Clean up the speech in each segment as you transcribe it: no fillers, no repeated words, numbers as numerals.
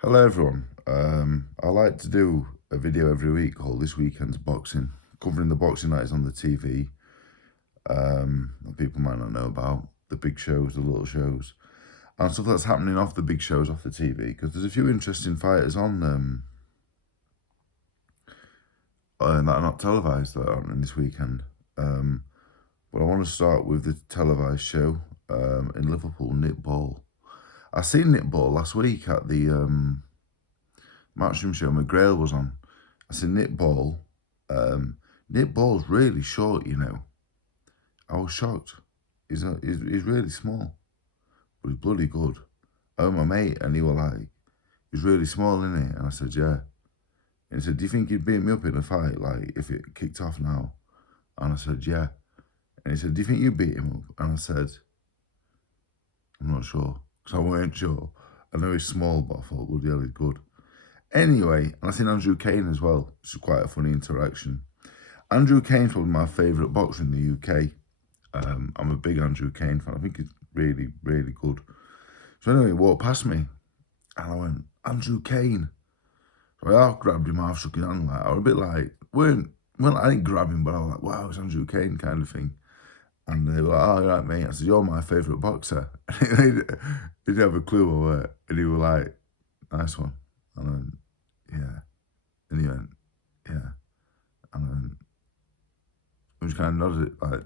Hello everyone. I like to do a video every week called This Weekend's Boxing, covering the boxing that is on the TV, that people might not know about, the big shows, the little shows, and stuff that's happening off the big shows, off the TV, because there's a few interesting fighters on that are not televised that are happening this weekend. But I want to start with the televised show in Liverpool, netball. I seen netball last week at the Matchroom show McGregor was on. I said netball. Netball's really short, you know. I was shocked. He's really small, but he's bloody good. Oh, my mate, and he was like, he's really small, isn't he? And I said, yeah. And he said, do you think he'd beat me up in a fight, like, if it kicked off now? And I said, yeah. And he said, do you think you'd beat him up? And I said, I'm not sure, because I weren't sure. I know he's small, but I thought, bloody hell, he's good. Anyway, and I seen Andrew Kane as well, which is quite a funny interaction. Andrew Kane's probably my favourite boxer in the UK. I'm a big Andrew Kane fan. I think he's really, really good. So anyway, he walked past me, and I went, Andrew Kane. So I grabbed him, I shook his hand, like, I was a bit like, I didn't grab him, but I was like, wow, it's Andrew Kane kind of thing. And they were like, oh, you're right, mate. I said, you're my favourite boxer. He didn't have a clue what I were. And he was like, nice one. And I went, yeah. And he went, yeah. And I just kind of nodded, like,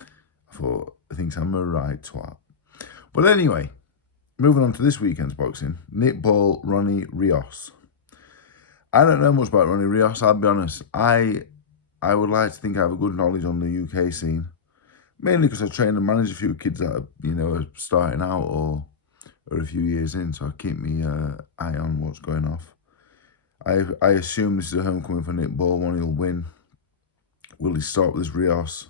I thought, I think I'm a right twat. But anyway, moving on to this weekend's boxing, netball, Ronnie Rios. I don't know much about Ronnie Rios, I'll be honest. I would like to think I have a good knowledge on the UK scene, mainly because I train and manage a few kids that are, are starting out or a few years in, so I keep me eye on what's going off. I assume this is a homecoming for netball, one he'll win. Will he stop this Rios?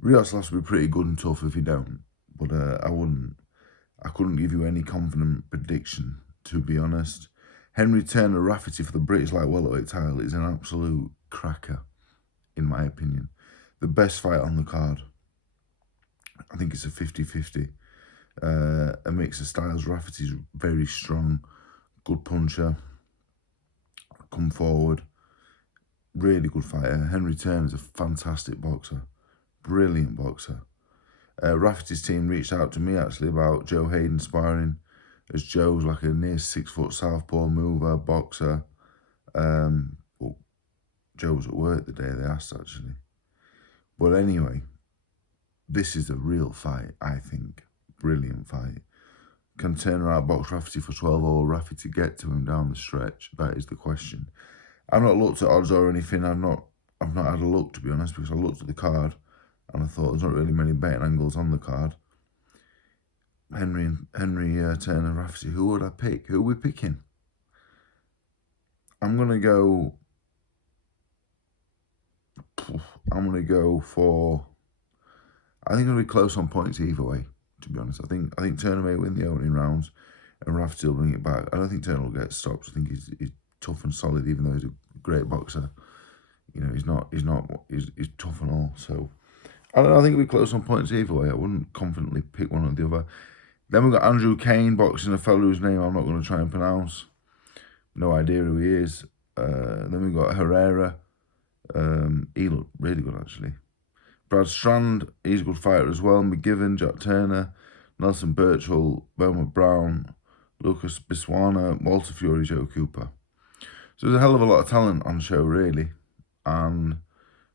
Rios will have to be pretty good and tough if he don't, but I couldn't give you any confident prediction, to be honest. Turner RAF for the British light welterweight title is an absolute cracker, in my opinion. The best fight on the card. I think it's a 50-50. A mix of styles. Rafferty's very strong, good puncher, come forward, really good fighter. Turner's a fantastic boxer, brilliant boxer. Rafferty's team reached out to me actually about Joe Hayden sparring, as Joe's like a near 6 foot southpaw mover, boxer. Well, Joe was at work the day they asked actually. But anyway, this is a real fight, I think. Brilliant fight. Can Turner outbox Rafferty for 12 or Rafferty get to him down the stretch? That is the question. I've not looked at odds or anything. I've not had a look, to be honest, because I looked at the card and I thought there's not really many betting angles on the card. Turner Rafferty. Who would I pick? Who are we picking? I'm gonna go for. I think it'll be close on points either way, to be honest. I think Turner may win the opening rounds and Rafferty will bring it back. I don't think Turner will get stopped. I think he's tough and solid, even though he's a great boxer. He's tough and all. So I think it'll be close on points either way. I wouldn't confidently pick one or the other. Then we've got Andrew Kane boxing a fellow whose name I'm not going to try and pronounce. No idea who he is. Then we've got Herrera. He looked really good, actually. Brad Strand, he's a good fighter as well. McGivern, Jack Turner, Nelson Birchall, Bowman Brown, Lucas Bisana, Walter Fury, Joe Cooper. So there's a hell of a lot of talent on the show, really. And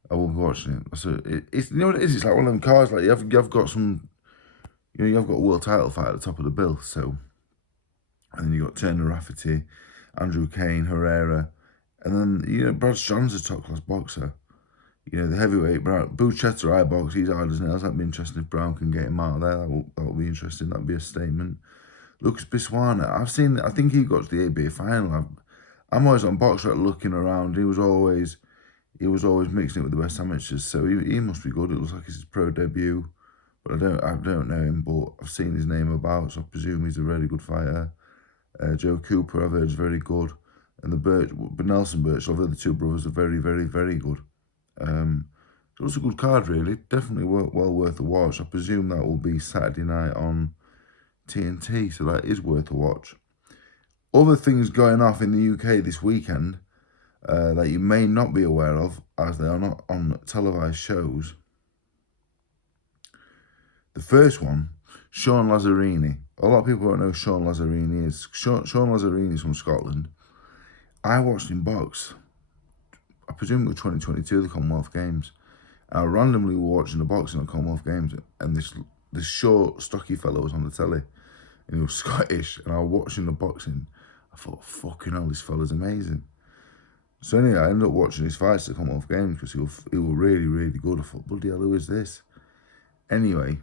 I will be watching it. So it's what it is? It's like one of them cards. Like you've got some, you've got a world title fight at the top of the bill. So, and then you got Turner Rafferty, Andrew Kane, Herrera, and then Brad Strand's a top class boxer. The heavyweight Brown, Buchetter eye box. He's hard as nails. That'd be interesting if Brown can get him out of there. That will be interesting. That'd be a statement. Lucas Bisana. I think he got to the ABA final. I'm always on BoxRec looking around. He was always mixing it with the best amateurs, so he must be good. It looks like it's his pro debut, but I don't know him, but I've seen his name about, so I presume he's a really good fighter. Joe Cooper, I've heard, is very good, and but Nelson Birchall, I've heard the two brothers are very, very, very good. So it's a good card, really. Definitely well worth a watch. I presume that will be Saturday night on TNT, so that is worth a watch. Other things going off in the UK this weekend that you may not be aware of, as they are not on televised shows. The first one, Sean Lazzarini. A lot of people don't know who Sean Lazzarini is. Sean Lazzarini is from Scotland. I watched him box, I presume it was 2022, the Commonwealth Games. And I randomly were watching the boxing at Commonwealth Games, and this short, stocky fellow was on the telly, and he was Scottish, and I was watching the boxing. I thought, fucking hell, this fella's amazing. So anyway, I ended up watching his fights at the Commonwealth Games because he was really, really good. I thought, bloody hell, who is this? Anyway,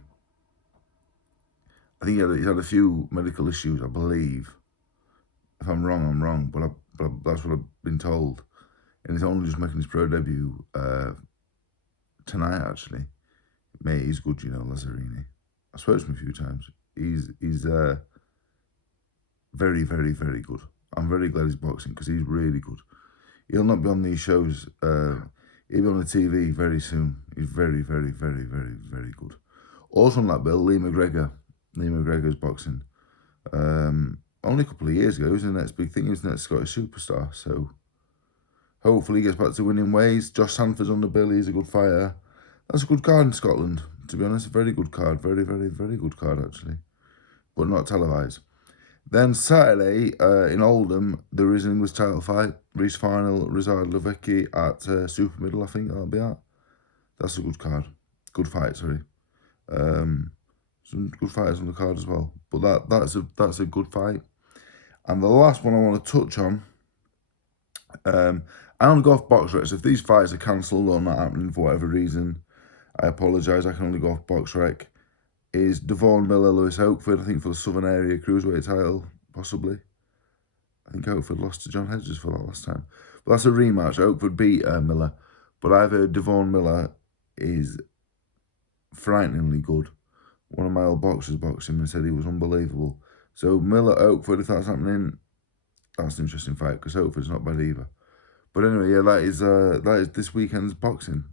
I think he's had a few medical issues, I believe. If I'm wrong, I'm wrong, but that's what I've been told. And he's only just making his pro debut tonight, actually. Mate, he's good, you know, Lazzarini. I spoke to him a few times. He's very, very, very good. I'm very glad he's boxing because he's really good. He'll not be on these shows. He'll be on the TV very soon. He's very, very, very, very, very good. Also on that bill, Lee McGregor. Lee McGregor's boxing. Only a couple of years ago, he was the next big thing. He was the next Scottish superstar. So hopefully he gets back to winning ways. Josh Sanford's on the bill. He's a good fighter. That's a good card in Scotland, to be honest. A very good card. Very, very, very good card, actually. But not televised. Then Saturday, in Oldham, there is an English title fight. Race final, Rizard Levicki at Super Middle, I think that'll be at. That's a good card. Good fight, sorry. Some good fighters on the card as well. But that's a good fight. And the last one I want to touch on, I only go off box recs. If these fights are cancelled or not happening for whatever reason, I apologise. I can only go off box rec. Is Devon Miller, Lewis Oakford, I think for the Southern Area Cruiserweight title, possibly. I think Oakford lost to John Hedges for that last time. But that's a rematch. Oakford beat Miller. But I've heard Devon Miller is frighteningly good. One of my old boxers boxed him and said he was unbelievable. So Miller, Oakford, if that's happening, that's an interesting fight because Oakford's not bad either. But anyway, yeah, that is this weekend's boxing.